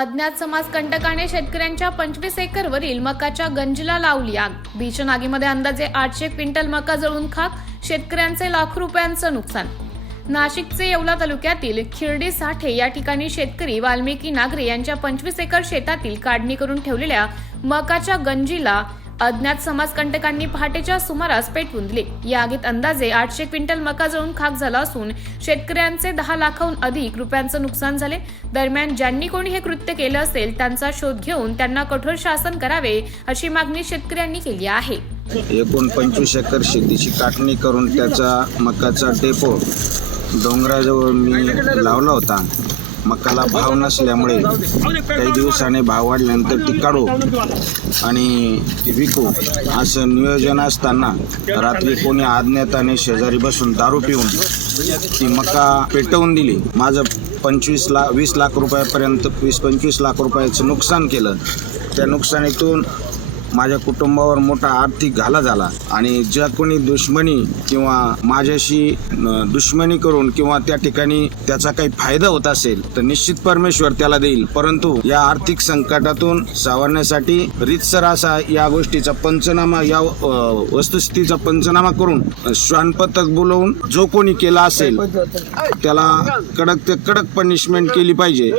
अज्ञात समाजकंटकाने शेतकऱ्यांच्या पंचवीस एकरवरील मकाच्या गंजीला लावली आग. भीषण आगीमध्ये अंदाजे आठशे क्विंटल मका जळून खाक शेतकऱ्यांचे लाखो रुपयांचं नुकसान. नाशिकचे येवला तालुक्यातील खिरडी साठे या ठिकाणी शेतकरी वाल्मिकी नागरे यांच्या पंचवीस एकर शेतातील काढणी करून ठेवलेल्या मकाच्या गंजीला अज्ञात समाजकंटकांनी पहाटेच्या सुमारास पेटवून दिले या आगीत अंदाजे आठशे क्विंटल मका जळून खाक झाला असून शेतकऱ्यांचे दहा लाखाहून अधिक रुपयांचं नुकसान झाले. दरम्यान ज्यांनी कोणी हे कृत्य केलं असेल त्यांचा शोध घेऊन त्यांना कठोर शासन करावे अशी मागणी शेतकऱ्यांनी केली आहे. एकूण पंचवीस एकर शेतीची काटणी करून त्याचा मकाचा डेपो डोंगराजवळ मी लावला होता. मकाला भाव नसल्यामुळे काही दिवसाने भाव वाढल्यानंतर ती काढू आणि ती विकू असं नियोजन असताना रात्री कोणी आज्ञाताने शेजारी बसून दारू पिऊन ती मका पेटवून दिली. माझं पंचवीस लाख वीस लाख रुपयापर्यंत वीस पंचवीस लाख रुपयाचं नुकसान केलं. त्या नुकसानीतून माझ्या कुटुंबावर मोठा आर्थिक घाला झाला आणि ज्या कोणी दुश्मनी किंवा माझ्याशी दुश्मनी करून किंवा त्या ठिकाणी त्याचा काही फायदा होत असेल तर निश्चित परमेश्वर त्याला देईल. परंतु या आर्थिक संकटातून सावरण्यासाठी रितसर असा या गोष्टीचा पंचनामा या वस्तुस्थितीचा पंचनामा करून श्वान पथक बोलवून जो कोणी केला असेल त्याला कडक ते कडक पनिशमेंट केली पाहिजे.